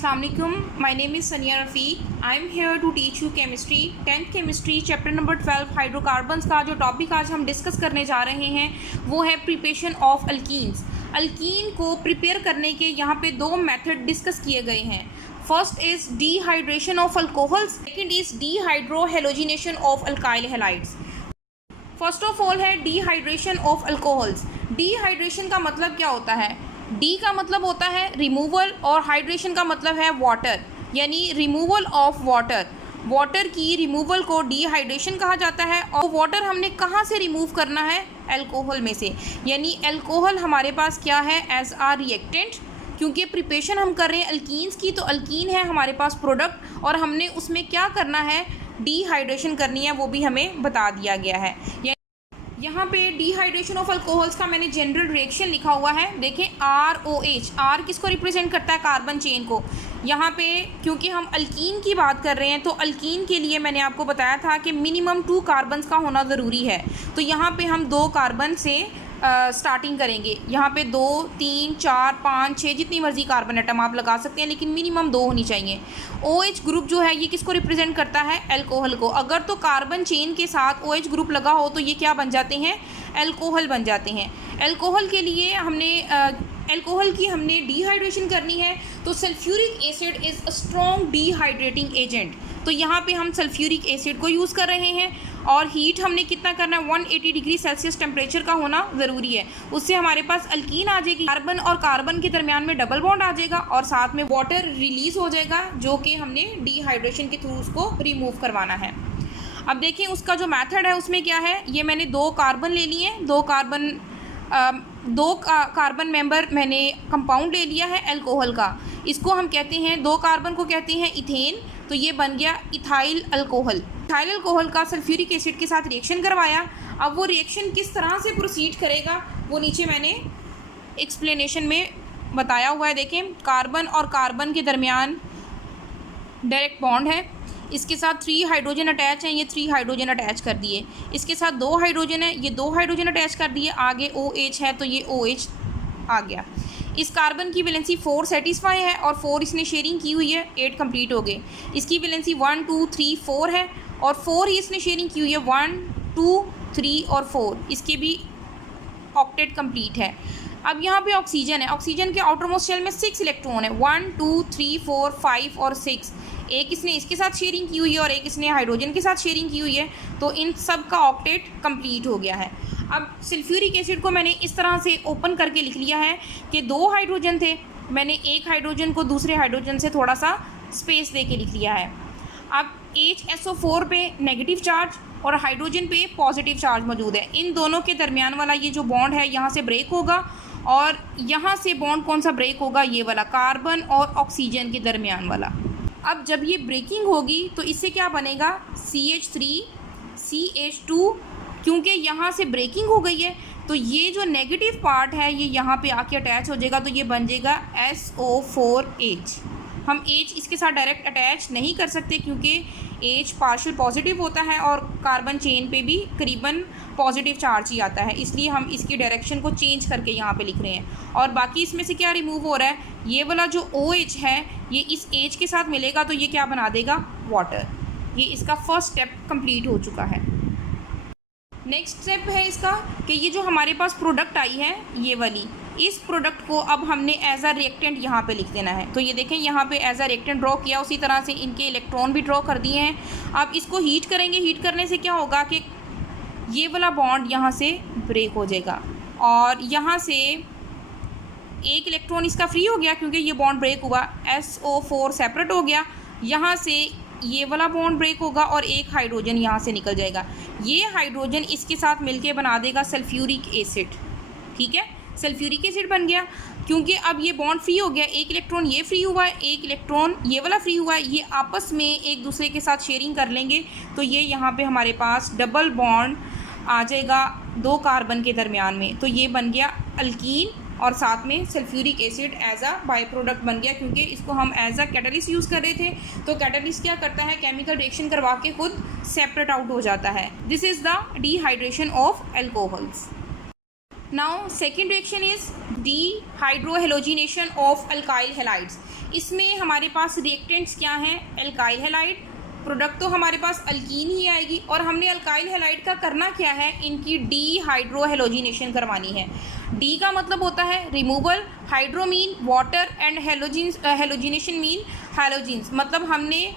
Assalamu alaikum. My name is Sania Rafiq. I am here to teach you chemistry, 10th chemistry chapter number 12 hydrocarbons का जो topic आज हम discuss करने जा रहे हैं वो है प्रिपरेशन ऑफ अल्कीन्स। अल्कीन को प्रिपेयर करने के यहाँ पे दो मेथड डिस्कस किए गए हैं। First is dehydration of alcohols, second is dehydrohalogenation of alkyl halides. First of all है डिहाइड्रेशन ऑफ अल्कोहल्स। डिहाइड्रेशन का मतलब क्या होता है? डी का मतलब होता है रिमूवल और हाइड्रेशन का मतलब है वाटर, यानी रिमूवल ऑफ वाटर। वाटर की रिमूवल को डिहाइड्रेशन कहा जाता है। और वाटर हमने कहाँ से रिमूव करना है? अल्कोहल में से, यानी अल्कोहल हमारे पास क्या है एज आ रिएक्टेंट। क्योंकि प्रिपरेशन हम कर रहे हैं अल्कीन्स की, तो अल्कीन है हमारे पास प्रोडक्ट और हमने उसमें क्या करना है? डिहाइड्रेशन करनी है, वो भी हमें बता दिया गया है। यहाँ पे डिहाइड्रेशन ऑफ अल्कोहल्स का मैंने जनरल रिएक्शन लिखा हुआ है। देखें ROH, आर किसको रिप्रेजेंट करता है? कार्बन चेन को। यहाँ पे क्योंकि हम अल्कीन की बात कर रहे हैं तो अल्कीन के लिए मैंने आपको बताया था कि मिनिमम 2 कार्बन्स का होना ज़रूरी है। तो यहाँ पे हम 2 कार्बन से स्टार्टिंग करेंगे। यहाँ पे 2, 3, 4, 5, 6 जितनी मर्जी कार्बन एटम आप लगा सकते हैं, लेकिन मिनिमम 2 होनी चाहिए। OH ग्रुप जो है ये किसको रिप्रेजेंट करता है? अल्कोहल को। अगर तो कार्बन चेन के साथ OH ग्रुप लगा हो तो ये क्या बन जाते हैं? अल्कोहल बन जाते हैं। अल्कोहल के लिए अल्कोहल की हमने डिहाइड्रेशन करनी है, तो sulphuric acid is a strong dehydrating agent. तो यहाँ पे हम सल्फ्यूरिक एसिड को यूज़ कर रहे हैं और हीट हमने कितना करना है? 180 डिग्री सेल्सियस टेम्परेचर का होना ज़रूरी है। उससे हमारे पास अल्कीन आ जाएगी, कार्बन और कार्बन के दरमियान में डबल बॉन्ड आ जाएगा और साथ में वाटर रिलीज़ हो जाएगा, जो कि हमने डिहाइड्रेशन के थ्रू उसको रिमूव करवाना है। अब देखें उसका जो मेथड है उसमें क्या है। ये मैंने 2 कार्बन ले लिए, 2 कार्बन मेंबर मैंने कंपाउंड ले लिया है अल्कोहल का। इसको हम कहते हैं, 2 कार्बन को कहते हैं इथेन, तो ये बन गया इथाइल अल्कोहल। इथाइल अल्कोहल का सल्फ्यूरिक एसिड के साथ रिएक्शन करवाया। अब वो रिएक्शन किस तरह से प्रोसीड करेगा वो नीचे मैंने एक्सप्लेनेशन में बताया हुआ है। देखें कार्बन और कार्बन के दरमियान डायरेक्ट बॉन्ड है, इसके साथ 3 हाइड्रोजन अटैच हैं, ये 3 हाइड्रोजन अटैच कर दिए। इसके साथ 2 हाइड्रोजन है, ये 2 हाइड्रोजन अटैच कर दिए। आगे OH है तो ये OH आ गया। इस कार्बन की वैलेंसी 4 सेटिस्फाई है और 4 इसने शेयरिंग की हुई है, 8 कंप्लीट हो गए। इसकी वैलेंसी 1, 2, 3, 4 है और 4 ही इसने शेयरिंग की हुई है, 1, 2, 3 और 4। इसके भी ऑक्टेट कंप्लीट है। अब यहाँ पे ऑक्सीजन है, ऑक्सीजन के आउटरमोस्ट शेल में 6 इलेक्ट्रॉन है, 1, 2, 3, 4, 5 और 6। एक इसने इसके साथ शेयरिंग की हुई है और एक इसने हाइड्रोजन के साथ शेयरिंग की हुई है, तो इन सब का ऑक्टेट कंप्लीट हो गया है। अब सल्फ्यूरिक एसिड को मैंने इस तरह से ओपन करके लिख लिया है कि 2 हाइड्रोजन थे, मैंने एक हाइड्रोजन को दूसरे हाइड्रोजन से थोड़ा सा स्पेस दे के लिख लिया है। अब HSO4 पे नेगेटिव चार्ज और हाइड्रोजन पे पॉजिटिव चार्ज मौजूद है। इन दोनों के दरमियान वाला ये जो बॉन्ड है यहाँ से ब्रेक होगा और यहाँ से बॉन्ड कौन सा ब्रेक होगा? ये वाला, कार्बन और ऑक्सीजन के दरमियान वाला। अब जब ये ब्रेकिंग होगी तो इससे क्या बनेगा? CH3 CH2। क्योंकि यहाँ से ब्रेकिंग हो गई है तो ये जो नेगेटिव पार्ट है ये यहाँ पे आके अटैच हो जाएगा, तो ये बन जाएगा SO4H। हम H इसके साथ डायरेक्ट अटैच नहीं कर सकते क्योंकि H पार्शियल पॉजिटिव होता है और कार्बन चेन पे भी करीबन पॉजिटिव चार्ज ही आता है, इसलिए हम इसकी डायरेक्शन को चेंज करके यहाँ पे लिख रहे हैं। और बाकी इसमें से क्या रिमूव हो रहा है? ये वाला जो OH है ये इस H के साथ मिलेगा तो ये क्या बना देगा? वाटर। ये इसका फर्स्ट स्टेप कंप्लीट हो चुका है। नेक्स्ट स्टेप है इसका कि ये जो हमारे पास प्रोडक्ट आई है ये वाली, इस प्रोडक्ट को अब हमने एज अ रिएक्टेंट यहाँ पे लिख देना है। तो ये देखें यहाँ पे एज अ रिएक्टेंट ड्रॉ किया, उसी तरह से इनके इलेक्ट्रॉन भी ड्रॉ कर दिए हैं। अब इसको हीट करेंगे, हीट करने से क्या होगा कि ये वाला बॉन्ड यहाँ से ब्रेक हो जाएगा और यहाँ से एक इलेक्ट्रॉन इसका फ्री हो गया क्योंकि ये बॉन्ड ब्रेक हुआ, SO4 सेपरेट हो गया। यहाँ से ये वाला बॉन्ड ब्रेक होगा और एक हाइड्रोजन यहाँ से निकल जाएगा। ये हाइड्रोजन इसके साथ मिलके बना देगा सल्फ्यूरिक एसिड। ठीक है, सल्फ्यूरिक एसिड बन गया क्योंकि अब ये बॉन्ड फ्री हो गया। एक इलेक्ट्रॉन ये फ्री हुआ है, एक इलेक्ट्रॉन ये वाला फ्री हुआ है, ये आपस में एक दूसरे के साथ शेयरिंग कर लेंगे तो ये यहाँ पे हमारे पास डबल बॉन्ड आ जाएगा 2 कार्बन के दरमियान में। तो ये बन गया अल्कीन और साथ में sulphuric acid as a by product बन गया, क्योंकि इसको हम एज अ कैटलिस्ट यूज़ कर रहे थे। तो कैटलिस्ट क्या करता है? केमिकल रिएक्शन करवा के खुद सेपरेट आउट हो जाता है। This is the dehydration of alcohols. Now second reaction is dehydrohalogenation of alkyl halides. इसमें हमारे पास रिएक्टेंट्स क्या हैं? अल्काइल हैलाइड, प्रोडक्ट तो हमारे पास अल्कीन ही आएगी, और हमने अल्काइल हैलाइड का करना क्या है? इनकी डीहाइड्रोहेलोजिनेशन करवानी है। डी का मतलब होता है removal, hydro mean water, and halogenation mean halogens. मतलब हमने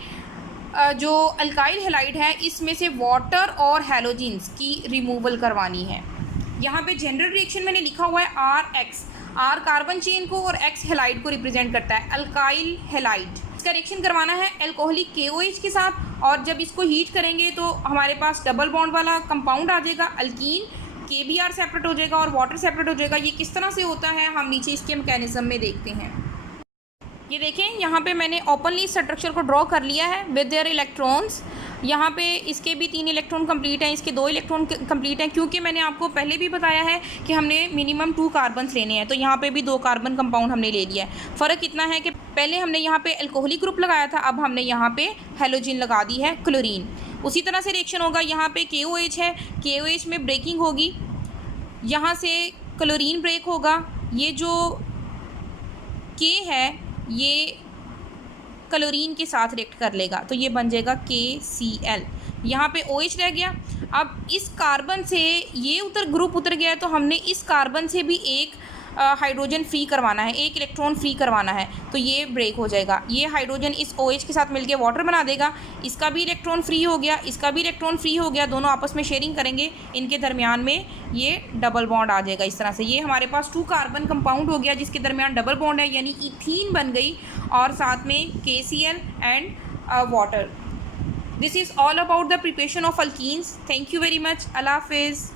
जो अल्काइल हैलाइड है इसमें से वाटर और हैलोजिन्स की रिमूवल करवानी है। यहाँ पे जनरल रिएक्शन मैंने लिखा हुआ है RX, R कार्बन चेन को और X हैलाइड को रिप्रेजेंट करता है, अल्काइल हैलाइड। इसका रिएक्शन करवाना है एल्कोहलिक KOH के साथ, और जब इसको हीट करेंगे तो हमारे पास डबल बॉन्ड वाला कंपाउंड आ जाएगा अल्कीन, KBr सेपरेट हो जाएगा और वाटर सेपरेट हो जाएगा। ये किस तरह से होता है हम नीचे इसके मैकेनिज्म में देखते हैं। ये देखें, यहाँ पे मैंने ओपनली स्ट्रक्चर को ड्रॉ कर लिया है विद देयर इलेक्ट्रॉन्स। यहाँ पे इसके भी 3 इलेक्ट्रॉन कंप्लीट हैं, इसके 2 इलेक्ट्रॉन कंप्लीट हैं, क्योंकि मैंने आपको पहले भी बताया है कि हमने मिनिमम 2 कार्बन्स लेने हैं। तो यहाँ पे भी 2 कार्बन कंपाउंड हमने ले लिया है। फ़र्क इतना है कि पहले हमने यहाँ पे अल्कोहलिक ग्रुप लगाया था, अब हमने यहाँ पे हैलोजिन लगा दी है, क्लोरीन। उसी तरह से रिएक्शन होगा, यहाँ पे KOH है, KOH में ब्रेकिंग होगी, यहाँ से क्लोरीन ब्रेक होगा, ये जो K है ये क्लोरीन के साथ रिएक्ट कर लेगा, तो ये बन जाएगा KCl। यहाँ पे OH रह गया। अब इस कार्बन से ये ग्रुप उतर गया है, तो हमने इस कार्बन से भी एक हाइड्रोजन फ्री करवाना है, एक इलेक्ट्रॉन फ्री करवाना है, तो ये ब्रेक हो जाएगा। ये हाइड्रोजन इस OH के साथ मिलके वाटर बना देगा, इसका भी इलेक्ट्रॉन फ्री हो गया, इसका भी इलेक्ट्रॉन फ्री हो गया, दोनों आपस में शेयरिंग करेंगे, इनके दरमियान में ये डबल बॉन्ड आ जाएगा। इस तरह से ये हमारे पास 2 कार्बन कंपाउंड हो गया जिसके दरमियान डबल बॉन्ड है, यानी इथीन बन गई, और साथ में KCl and water. This is all about the preparation of alkenes. Thank you very much. अल्लाह हाफिज़।